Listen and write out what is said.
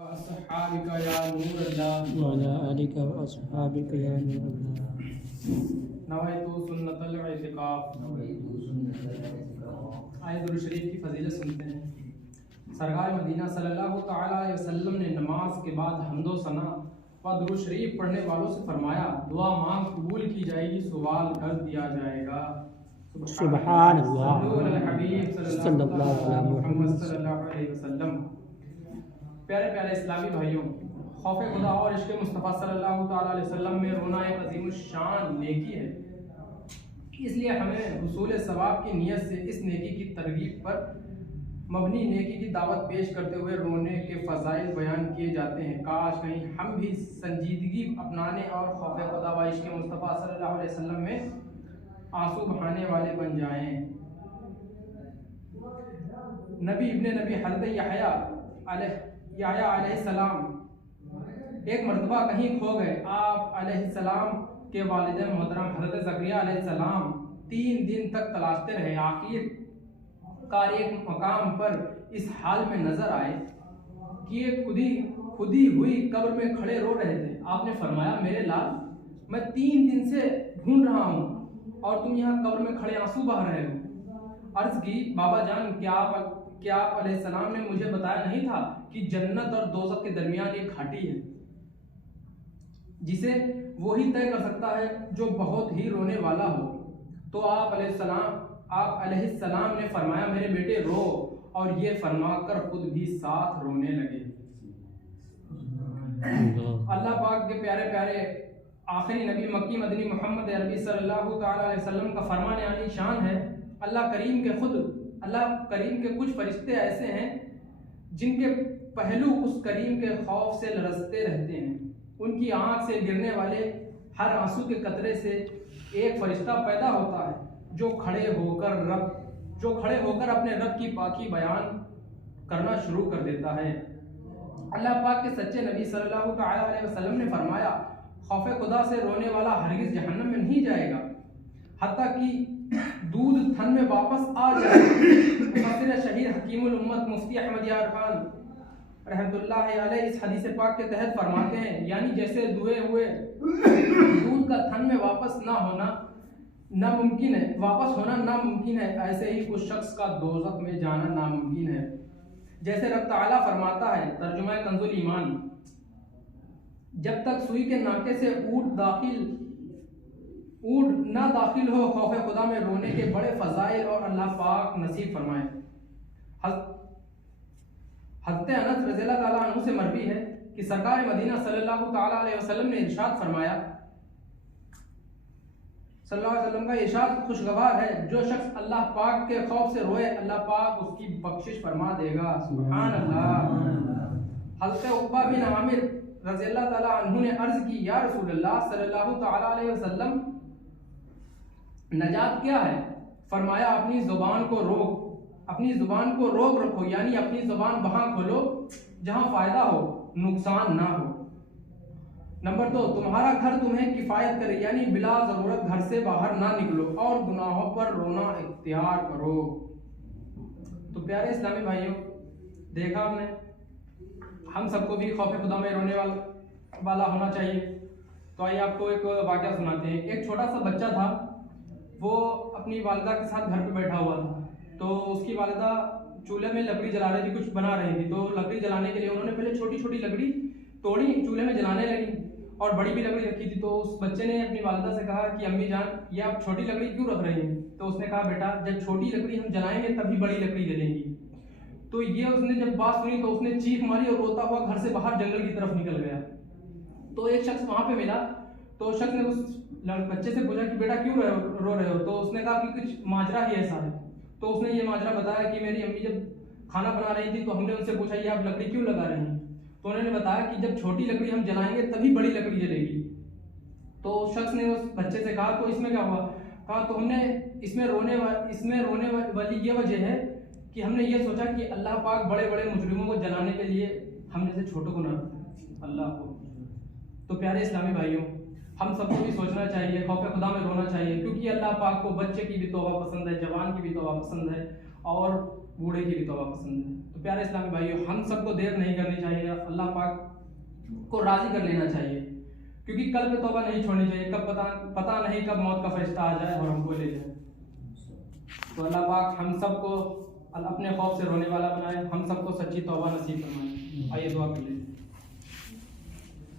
أصحابك يا نور الله وعلى آلك وأصحابك يا نور الله نويت سنت الاعتکاف. آیت الشریف کی فضیلت سنتے ہیں. سرکار مدینہ صلی اللہ تعالیٰ علیہ وسلم نے نماز کے بعد حمد و ثنا و درود شریف پڑھنے والوں سے فرمایا دعا مانگ قبول کی جائے گی، سوال کر دیا جائے گا. سبحان اللہ صلو علی الحبیب صلی اللہ علیہ محمد صلی اللہ علیہ وسلم. پیارے پیارے اسلامی بھائیوں، خوف خدا اور عشق مصطفیٰ صلی اللہ تعالیٰ علیہ وسلم میں رونا ایک عظیم الشان نیکی ہے. اس لیے ہمیں حصول ثواب کی نیت سے اس نیکی کی ترغیب پر مبنی نیکی کی دعوت پیش کرتے ہوئے رونے کے فضائل بیان کیے جاتے ہیں. کاش کہیں ہم بھی سنجیدگی اپنانے اور خوف خدا و عشق مصطفیٰ صلی اللہ علیہ وسلم میں آنسو بہانے والے بن جائیں. نبی ابن نبی حضرت یحییٰ علیہ السلام ایک مرتبہ کہیں کھو گئے. آپ علیہ السلام کے والد محترم حضرت زکریا علیہ السلام 3 دن تک تلاشتے رہے. آخر کار ایک مقام پر اس حال میں نظر آئے کہ یہ خودی ہوئی قبر میں کھڑے رو رہے تھے. آپ نے فرمایا میرے لال، میں 3 دن سے ڈھونڈ رہا ہوں اور تم یہاں قبر میں کھڑے آنسو بہا رہے ہو. عرض کی بابا جان، کیا آپ علیہ السلام نے مجھے بتایا نہیں تھا کہ جنت اور دوزخ کے درمیان ایک گھاٹی ہے جسے وہی طے کر سکتا ہے جو بہت ہی رونے والا ہو. تو آپ علیہ السلام نے فرمایا میرے بیٹے رو، اور یہ فرما کر خود بھی ساتھ رونے لگے. اللہ پاک کے پیارے پیارے آخری نبی مکی مدنی محمد عربی صلی اللہ تعالی علیہ وسلم کا فرمان عالی شان ہے. اللہ کریم کے کچھ فرشتے ایسے ہیں جن کے پہلو اس کریم کے خوف سے لرزتے رہتے ہیں. ان کی آنکھ سے گرنے والے ہر آنسو کے قطرے سے ایک فرشتہ پیدا ہوتا ہے جو کھڑے ہو کر اپنے رب کی پاکی بیان کرنا شروع کر دیتا ہے. اللہ پاک کے سچے نبی صلی اللہ تعالی علیہ وسلم نے فرمایا خوف خدا سے رونے والا ہرگز جہنم میں نہیں جائے گا حتیٰ کہ دودھ تھن میں واپس آ جائے. مفسر شہید حکیم الامت مفتی احمد یار خان رحمۃ اللہ علیہ اس حدیث پاک کے تحت فرماتے ہیں یعنی جیسے دھوئے ہوئے دودھ کا تھن میں واپس ہونا ناممکن ہے، ایسے ہی اس شخص کا دوزخ میں جانا ناممکن ہے. جیسے رب تعالیٰ فرماتا ہے ترجمہ کنز الایمان، جب تک سوئی کے ناکے سے اونٹ نہ داخل ہو خوف خدا میں رونے کے بڑے فضائل اور اللہ پاک نصیب فرمائے. حضرت انس رضی اللہ تعالیٰ عنہ سے مروی ہے کہ سرکار مدینہ صلی اللہ تعالیٰ علیہ وسلم نے ارشاد فرمایا، صلی اللہ علیہ وسلم کا ارشاد خوشگوار ہے جو شخص اللہ پاک کے خوف سے روئے اللہ پاک اس کی بخشش فرما دے گا. سبحان اللہ. حضرت عقبہ بن عامر رضی اللہ تعالیٰ عنہ نے عرض کی یا رسول اللہ صلی اللہ تعالیٰ علیہ وسلم نجات کیا ہے؟ فرمایا اپنی زبان کو روک رکھو، یعنی اپنی زبان وہاں کھولو جہاں فائدہ ہو، نقصان نہ ہو. نمبر 2، تمہارا گھر تمہیں کفایت کرے، یعنی بلا ضرورت گھر سے باہر نہ نکلو اور گناہوں پر رونا اختیار کرو. تو پیارے اسلامی بھائیوں، دیکھا ہم نے ہم سب کو بھی خوف خدا میں رونے والا ہونا چاہیے. تو آئیے آپ کو ایک واقعہ سناتے ہیں. ایک چھوٹا سا بچہ تھا، وہ اپنی والدہ کے ساتھ گھر پہ بیٹھا ہوا تھا. تو اس کی والدہ چولہے میں لکڑی جلا رہی تھی، کچھ بنا رہی تھی. تو لکڑی جلانے کے لیے انہوں نے پہلے چھوٹی چھوٹی لکڑی توڑی، چولہے میں جلانے لگی اور بڑی بھی لکڑی رکھی تھی. تو اس بچے نے اپنی والدہ سے کہا کہ امی جان یہ آپ چھوٹی لکڑی کیوں رکھ رہی ہیں؟ تو اس نے کہا بیٹا جب چھوٹی لکڑی ہم جلائیں گے تبھی بڑی لکڑی جلے گی. تو یہ اس نے جب بات سنی تو اس نے چیخ ماری اور روتا ہوا گھر سے باہر جنگل کی طرف نکل گیا. تو ایک شخص وہاں پہ ملا. تو شخص نے اس بچے سے پوچھا کہ بیٹا کیوں رو رہے ہو؟ تو اس نے کہا کہ کچھ ماجرا ہی ایسا ہے. تو اس نے یہ ماجرا بتایا کہ میری امی جب کھانا بنا رہی تھی تو ہم نے ان سے پوچھا یہ آپ لکڑی کیوں لگا رہی ہیں؟ تو انہوں نے بتایا کہ جب چھوٹی لکڑی ہم جلائیں گے تبھی بڑی لکڑی جلے گی. تو شخص نے اس بچے سے کہا تو اس میں کیا ہوا؟ کہا تو ہم نے اس میں رونے والی یہ وجہ ہے کہ ہم نے یہ سوچا کہ اللہ پاک بڑے بڑے مجرموں کو جلانے کے لیے ہم جیسے چھوٹوں کو نہ اللہ کو. تو پیارے اسلامی بھائیوں، ہم سب کو بھی سوچنا چاہیے، خوف خدا میں رونا چاہیے، کیونکہ اللہ پاک کو بچے کی بھی توبہ پسند ہے، جوان کی بھی توبہ پسند ہے اور بوڑھے کی بھی توبہ پسند ہے. تو پیارے اسلامی بھائیوں ہم سب کو دیر نہیں کرنی چاہیے، اللہ پاک کو راضی کر لینا چاہیے، کیونکہ کل پہ توبہ نہیں چھوڑنی چاہیے، کب پتہ نہیں کب موت کا فرشتہ آ جائے اور ہم کو لے جائے۔ تو اللہ پاک ہم سب کو اپنے خوف سے رونے والا بنائے، ہم سب کو سچی توبہ نصیب فرمائے۔ آئیے دعا کر لیں۔